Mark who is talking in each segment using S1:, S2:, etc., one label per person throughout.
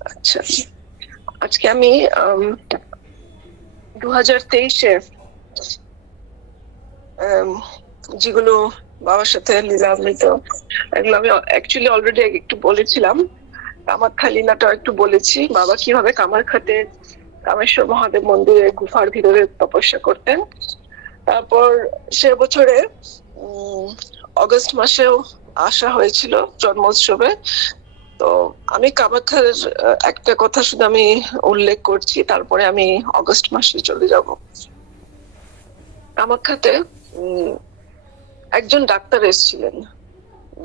S1: আচ্ছা। আজকে আমি দু হাজার তেইশে যেগুলো বাবার সাথে লীলামৃত এগুলো আমি অ্যাকচুয়ালি অলরেডি একটু বলেছিলাম। কামাখ্যা লীলাটাও একটু বলেছি। বাবা কীভাবে কামাখ্যাতে কামেশ্বর মহাদেব মন্দিরে গুফার ভিতরে তপস্যা করতেন। তারপর সে বছরে অগস্ট মাসেও আসা হয়েছিল জন্মোৎসবে। তো আমি কামাখ্যার একটা কথা শুধু আমি উল্লেখ করছি, তারপরে আমি অগস্ট মাসে চলে যাব। কামাখ্যাতে একজন ডাক্তার এসেছিলেন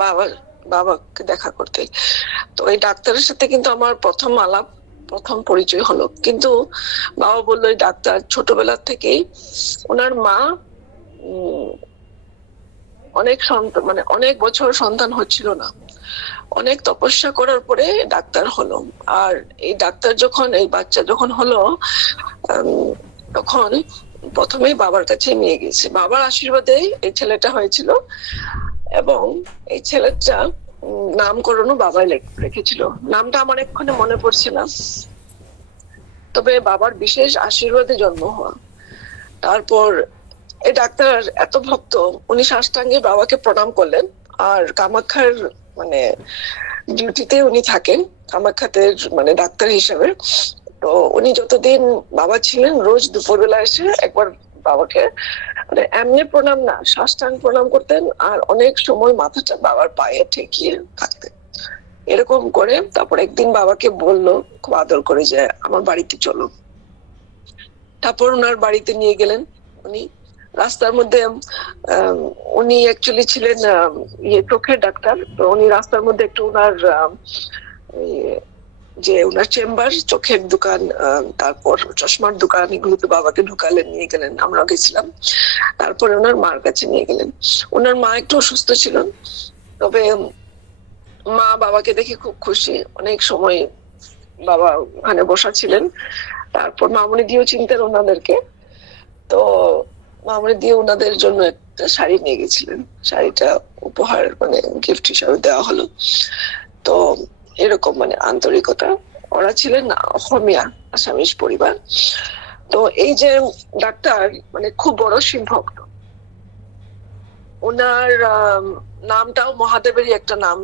S1: বাবা বাবাকে দেখা করতে। তো এই ডাক্তারের সাথে কিন্তু আমার প্রথম আলাপ, প্রথম পরিচয় হলো। কিন্তু বাবা বলল, এই ডাক্তার ছোটবেলা থেকেই ওনার মা অনেক সন্তান মানে অনেক বছর সন্তান হচ্ছিল না। অনেক তপস্যা করার পরে ডাক্তার হলো। আর এই ডাক্তার যখন, এই বাচ্চা যখন হলো তখন প্রথমেই বাবার কাছে নিয়ে গেছে বাবার আশীর্বাদে এই ছেলেটা হয়েছিল এবং এই ছেলেটা নামকরণও বাবাই রেখেছিল। নামটা আমার এক্ষুনি মনে পড়ছে না। তবে বাবার বিশেষ আশীর্বাদে জন্ম হওয়া। তারপর এই ডাক্তার এত ভক্ত, উনি সাষ্টাঙ্গে বাবাকে প্রণাম করলেন। আর কামাখ্যার মানে ডিউটিতে উনি থাকেন কামাখ্যাতে মানে ডাক্তার হিসেবে। তো উনি যতদিন বাবা ছিলেন, রোজ দুপুরবেলা এসে একবার বাবাকে মানে এমনি প্রণাম না সাষ্টাঙ্গ প্রণাম করতেন আর অনেক সময় মাথাটা বাবার পায়ে ঠেকিয়ে থাকতেন। এরকম করে তারপর একদিন বাবাকে বলল, খুব আদর করে যে, আমার বাড়িতে চলো। তারপর ওনার বাড়িতে নিয়ে গেলেন। উনি রাস্তার মধ্যে উনি অ্যাকচুয়ালি ছিলেন ইয়ে চোখের ডাক্তার। তো উনি রাস্তার মধ্যে একটু ওনার যে ওনার চেম্বার, চোখের দোকান তারপর চশমার দোকান এগুলোতে বাবাকে ঢুকালেন নিয়ে গেলেন আমরা গেছিলাম। তারপরে ওনার মার কাছে নিয়ে গেলেন। ওনার মা একটু অসুস্থ ছিলেন, তবে মা বাবাকে দেখে খুব খুশি। অনেক সময় বাবা ওখানে বসা ছিলেন। তারপর মামনি দিয়েও চিনতেন ওনাদেরকে। দিয়ে ওনাদের জন্য একটা শাড়ি নিয়ে গেছিলেন। শাড়িটা উপহার মানে গিফট হিসাবে দেওয়া হলো। তো এরকম মানে আন্তরিকতা। ওরা ছিলেন অসমীয়া আসামিস পরিবার। তো এই যে ডাক্তার মানে খুব বড় শিব ভক্ত ওনার নামটাও মহাদেবেরই একটা নাম।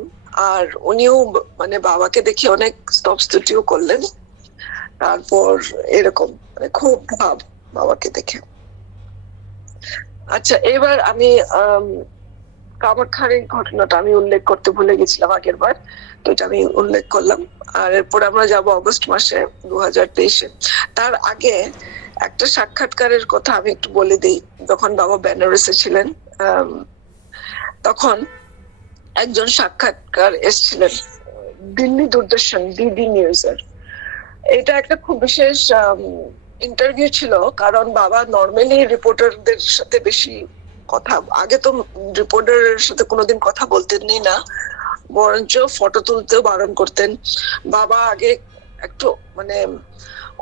S1: আর উনিও মানে বাবাকে দেখে অনেক স্তব স্তুতিও করলেন। তারপর এরকম মানে খুব ভাব বাবাকে দেখে। আচ্ছা এবার আমি কামাখ্যার এই ঘটনাটা আমি উল্লেখ করতে ভুলে গেছিলাম আগের বার তো এটা আমি উল্লেখ করলাম। আর এরপর আমরা যাব অগস্ট মাসে দু হাজার তেইশে। তার আগে একটা সাক্ষাৎকারের কথা আমি একটু বলে দিই। যখন বাবা বেনারসে ছিলেন তখন একজন সাক্ষাৎকার এসেছিলেন, দিল্লি দূরদর্শন, ডিডি নিউজের। এটা একটা খুব বিশেষ ইন্টারভিউ ছিল, কারণ বাবা নর্মালি রিপোর্টারদের সাথে বেশি কথা, আগে তো রিপোর্টারের সাথে কোনোদিন কথা বলতেনই না, বরঞ্চ ফটো তুলতেও বারণ করতেন। বাবা আগে একটু মানে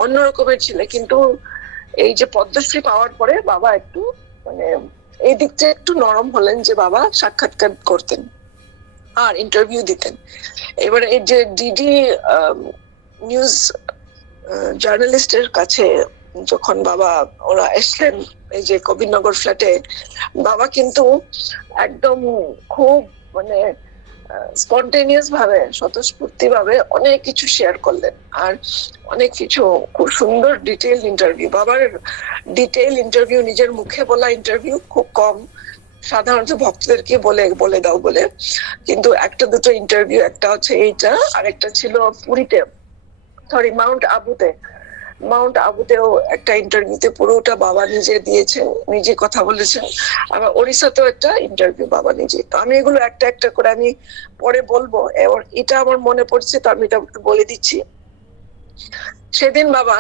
S1: অন্য রকমের ছিল, কিন্তু এই যে পদ্মশ্রী পাওয়ার পরে বাবা একটু মানে এই দিকটা একটু নরম হলেন যে বাবা সাক্ষাৎকার করতেন আর ইন্টারভিউ দিতেন। এবারে এই যে ডিডি নিউজ জার্নালিস্টের কাছে যখন বাবা, ওরা এসলেন এই যে কবিরনগর ফ্ল্যাটে বাবা কিন্তু একদম খুব মানে স্পন্টেনিয়াস ভাবে স্বতঃস্ফূর্তি ভাবে অনেক কিছু শেয়ার করলেন। আর অনেক কিছু খুব সুন্দর ডিটেইল ইন্টারভিউ বাবার ডিটেইল ইন্টারভিউ নিজের মুখে বলা ইন্টারভিউ খুব কম। সাধারণত ভক্তদেরকে বলে বলে দাও বলে। কিন্তু একটা দুটো ইন্টারভিউ একটা হচ্ছে এইটা, আর একটা ছিল পুরীতে। সরি মাউন্ট আবুতে মাউন্ট আবুতেও একটা ইন্টারভিউতে পুরোটা বাবা নিজে দিয়েছেন, নিজে কথা বলেছেন। আবার ওড়িশাতেও একটা ইন্টারভিউ বাবা নিজে। তো আমি এগুলো একটা একটা করে আমি পরে বলব। এবার এটা আমার মনে পড়ছে, তো আমি এটা বলে দিচ্ছি। সেদিন বাবা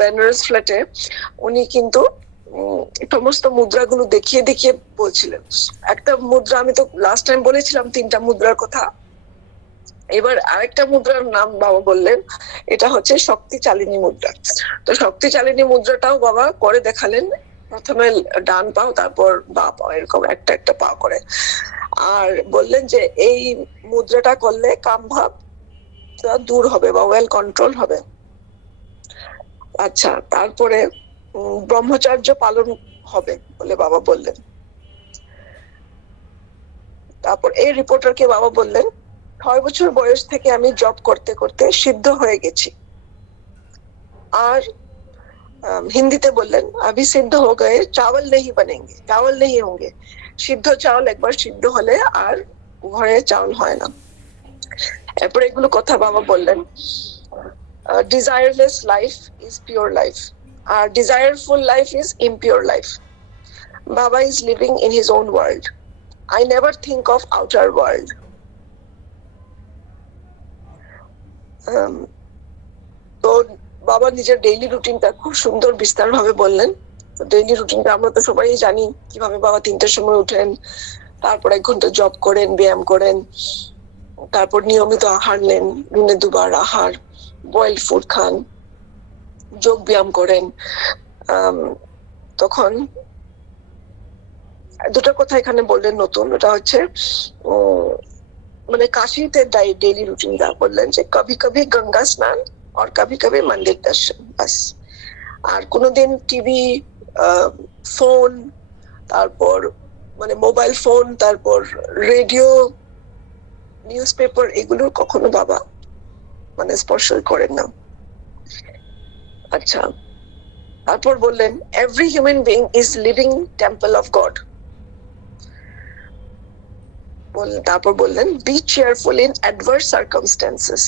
S1: বেনারস ফ্ল্যাটে উনি কিন্তু সমস্ত মুদ্রাগুলো দেখিয়ে দেখিয়ে বলছিলেন। একটা মুদ্রা আমি তো লাস্ট টাইম বলেছিলাম, তিনটা মুদ্রার কথা। এবার আরেকটা মুদ্রার নাম বাবা বললেন, এটা হচ্ছে শক্তি চালিনী মুদ্রা। তো শক্তি চালিনী মুদ্রাটাও বাবা করে দেখালেন, প্রথমে ডান পাও, তারপর বা পাও, এরকম একটা একটা পা করে। আর বললেন যে এই মুদ্রাটা করলে কাম ভাব দূর হবে বা ওয়েল কন্ট্রোল হবে। আচ্ছা তারপরে ব্রহ্মচর্য পালন হবে বলে বাবা বললেন। তারপর এই রিপোর্টারকে বাবা বললেন ছয় বছর বয়স থেকে আমি জব করতে করতে সিদ্ধ হয়ে গেছি। আর হিন্দিতে বললেন, আমি সিদ্ধ হো গয়ে, চাওয়াল নেই বানেঙ্গে, চাওয়াল নেই হোঙ্গে। সিদ্ধ চাউল একবার সিদ্ধ হলে আর ঘরে চাউল হয় না। এরপর এগুলো কথা বাবা বললেন desireless life is pure life R desireful life is impure life বাবা is living in his own world I never think of outer world তো বাবা নিজের ডেইলি রুটিনটা খুব সুন্দর বিস্তার ভাবে বললেন ডেইলি রুটিনটা আমরা তো সবাই জানি কীভাবে বাবা তিনটার সময় উঠেন, তারপর এক ঘণ্টা জব করেন, ব্যায়াম করেন, তারপর নিয়মিত আহার নেন, দিনে দুবার আহার বয়েল ফুড খান, যোগ ব্যায়াম করেন। তখন দুটো কথা এখানে বললেন নতুন, ওটা হচ্ছে মানে কাশিতে ডেইলি রুটিন যা বললেন যে কভি কভি গঙ্গা স্নান আর কভি কভি মন্দির দর্শন বাস আর কোনোদিন টিভি ফোন, তারপর মানে মোবাইল ফোন, তারপর রেডিও নিউজ পেপার এগুলো কখনো বাবা মানে স্পর্শ করেন না। আচ্ছা তারপর বললেন every human being is living temple of God তারপর বললেন be cheerful in adverse circumstances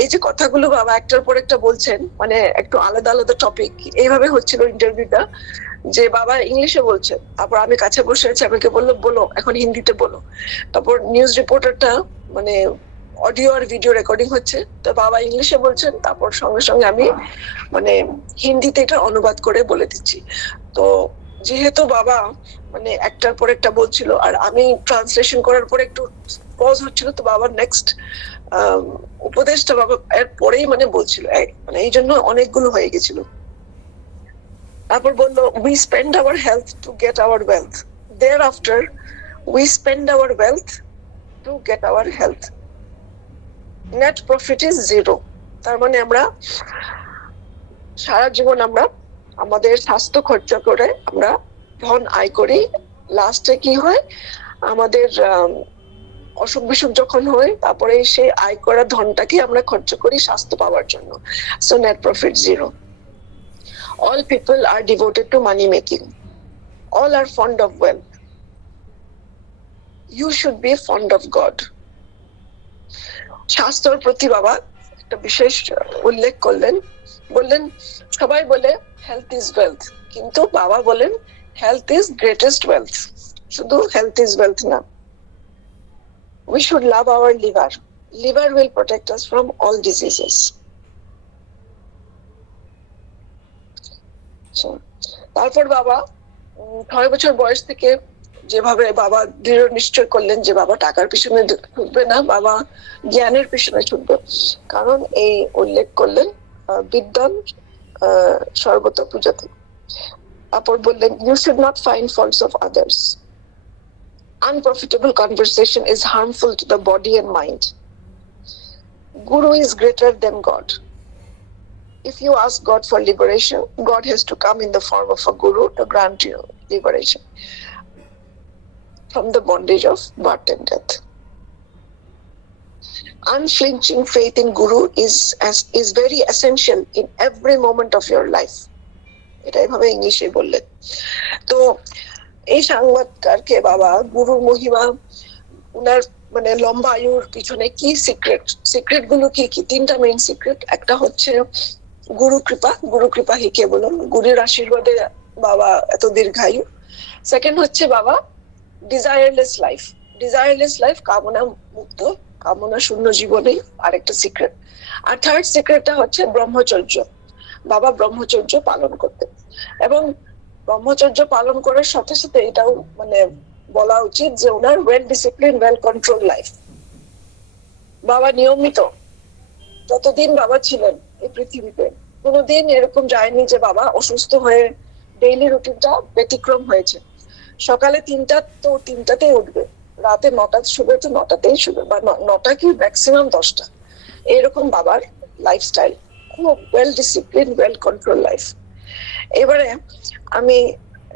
S1: এই যে কথাগুলো বাবা একটার পর একটা বলছেন মানে একটু আলাদা আলাদা টপিক এইভাবে হচ্ছিল ইন্টারভিউটা যে বাবা ইংলিশে বলছেন, তারপর আমি কাছে বসে আছি আমাকে বলল বলো, এখন হিন্দিতে বলো। তারপর নিউজ রিপোর্টারটা মানে অডিও আর ভিডিও রেকর্ডিং হচ্ছে, তো বাবা ইংলিশে বলছেন, তারপর সঙ্গে সঙ্গে আমি মানে হিন্দিতে এটা অনুবাদ করে বলে দিচ্ছি। তো যেহেতু বাবা মানে একটার পর একটা বলছিল আর আমি ট্রান্সলেশন করার পর একটু পজ হচ্ছিল, তো বাবার নেক্সট উপদেশটা বাবা এর পরেই মানে বলছিল মানে এই জন্য অনেকগুলো হয়ে গেছিল। তারপর বলল we spend our health to get our wealth thereafter we spend our wealth to get our health net profit is zero তার মানে আমরা সারা জীবন আমরা আমাদের স্বাস্থ্য খরচা করে আমরা ধন আয় করি। লাস্টে কি হয়? আমাদের আম, অসুখ বিসুখ যখন হয় তারপরে সেই আয় করা ধনটাকে আমরা খরচ করি স্বাস্থ্য পাওয়ার জন্য। So net profit zero all people are devoted to money making all are fond of wealth you should be fond of God স্বাস্থ্যর প্রতি বাবা একটা বিশেষ উল্লেখ করলেন বললেন সবাই বলে হেলথ ইজ ওয়েলথ কিন্তু বাবা বলেন হেলথ ইজ গ্রেটেস্ট ওয়েলথ শুধু হেলথ ইজ ওয়েলথ না। We should love our liver liver will us from all diseases. So, তারপর বাবা ছয় বছর বয়স থেকে যেভাবে বাবা দৃঢ় নিশ্চয় করলেন যে বাবা টাকার পিছনে ছুটবে না বাবা জ্ঞানের পিছনে ছুটবে। কারণ এই উল্লেখ করলেন বিদ্যান আহ, সর্বত পূজাতে তারপর বললেন you should not find faults of others unprofitable conversation is harmful to the body and mind. Guru is greater than God. If you ask God for liberation, God has to come in the form of a guru to grant you liberation from the bondage of birth and death. Unflinching faith in Guru is as, is very essential in every moment of your life. এটা এভাবে ইংলিশে বললেন। তো এই সাংবাদকারকে বাবা গুরুর মহিমা, উনার মানে লম্বা আয়ুর পিছনে কি সিক্রেট সিক্রেটগুলো কি কি? তিনটা মেইন সিক্রেট একটা হচ্ছে গুরু কৃপা। গুরু কৃপা হিকে বলুন? গুরুর আশীর্বাদে বাবা এত দীর্ঘায়ু। সেকেন্ড হচ্ছে বাবা ডিজায়ারলেস লাইফ ডিজায়ারলেস লাইফ কামনা মুক্ত। কামনা শূন্য জীবনে আরেকটা সিক্রেট আর থার্ড সিক্রেটটা হচ্ছে ব্রহ্মচর্য। বাবা ব্রহ্মচর্য পালন করতে এবং ব্রহ্মচর্য পালন করার সাথে সাথে এটাও মানে বলা উচিত যে ওনার well discipline well control life বাবা নিয়মিত যতদিন বাবা ছিলেন এই পৃথিবীতে, কোনোদিন এরকম যায়নি যে বাবা অসুস্থ হয়ে ডেইলি রুটিনটা ব্যতিক্রম হয়েছে। সকালে তিনটা তো তিনটাতেই উঠবে। রাতে নটা শুবে তো নটাতেই শুবে বা নটা কি ম্যাক্সিমাম দশটা। এরকম বাবার লাইফস্টাইল খুব well discipline well control life এবারে আমি,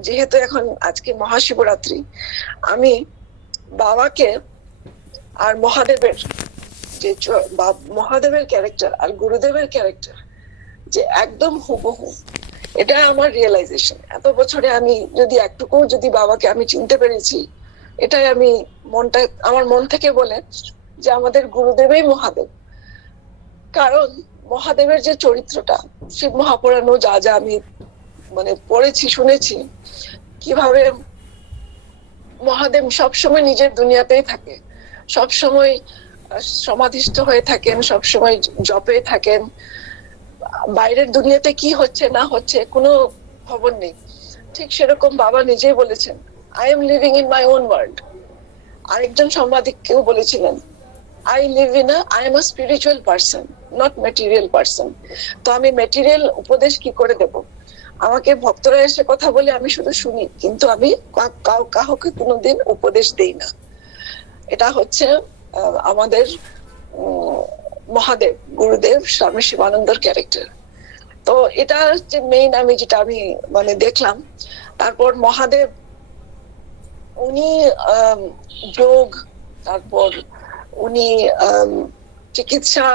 S1: যেহেতু এখন আজকে মহাশিবরাত্রি, আমি বাবাকে আর মহাদেবের যে মহাদেবের ক্যারেক্টার আর গুরুদেবের ক্যারেক্টার যে একদম হুবহু, এটা আমার রিয়েলাইজেশন এত বছরে আমি যদি একটুকু যদি বাবাকে আমি চিনতে পেরেছি এটাই আমি মনটা, আমার মন থেকে বলে যে আমাদের গুরুদেবই মহাদেব। কারণ মহাদেবের যে চরিত্রটা, শিব মহাপুরাণও যা যা আমি মানে পড়েছি, শুনেছি, কীভাবে মহাদেব সবসময় নিজের দুনিয়াতেই থাকে, সবসময় সমাধিষ্ঠ হয়ে থাকেন, সবসময় জপে থাকেন, বাইরের দুনিয়াতে কি হচ্ছে, না হচ্ছে কোনো খবর নেই। ঠিক সেরকম বাবা নিজেই বলেছেন I am living in my own world আরেকজন সাংবাদিক কেউ বলেছিলেন I live in I am a spiritual person not material person তো আমি মেটেরিয়াল উপদেশ কি করে দেব? আমাকে ভক্তরা এসে কথা বলে আমি শুধু শুনি, কিন্তু আমি কাউ কাউকে কোনোদিন উপদেশ দেই না। এটা হচ্ছে আমাদের মহাদেব, গুরুদেব স্বামী শিবানন্দর ক্যারেক্টার। তো এটা হচ্ছে মেইন আমি যেটা আমি মানে দেখলাম, তারপর মহাদেব উনি যোগ, তারপর উনি চিকিৎসা,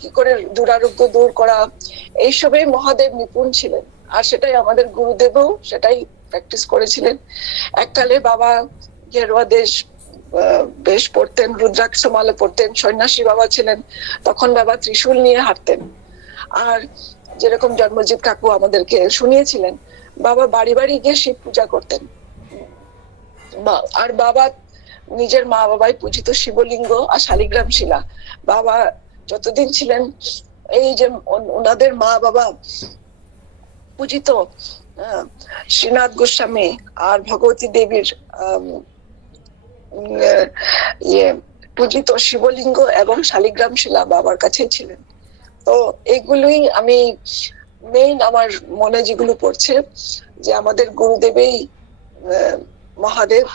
S1: কি করে দুরারোগ্য দূর করা এইসবে মহাদেব নিপুণ ছিলেন। আর সেটাই আমাদের গুরুদেবও সেটাই প্র্যাকটিস করেছিলেন। এককালে বাবা গেরুয়া দেশ বেশ পড়তেন, রুদ্রাক্ষ মালা পড়তেন, সন্ন্যাসী বাবা ছিলেন, তখন বাবা ত্রিশূল নিয়ে হাঁটতেন। আর যেরকম জন্মজিৎ কাকু আমাদেরকে শুনিয়েছিলেন, বাবা বাড়ি বাড়ি গিয়ে শিব পূজা করতেন। আর বাবা, নিজের মা বাবাই পূজিত শিবলিঙ্গ আর শালিগ্রাম শিলা। বাবা যতদিন ছিলেন এই যে ওনাদের মা বাবা পূজিত শ্রীনাথ গোস্বামী আর ভগবতী দেবীর ইয়ে পূজিত শিবলিঙ্গ এবং শালিগ্রাম শিলা বাবার কাছে ছিলেন। তো এগুলোই আমি মেইন আমার মনে যেগুলো পড়ছে যে আমাদের গুরুদেবেই আহ, মহাদেব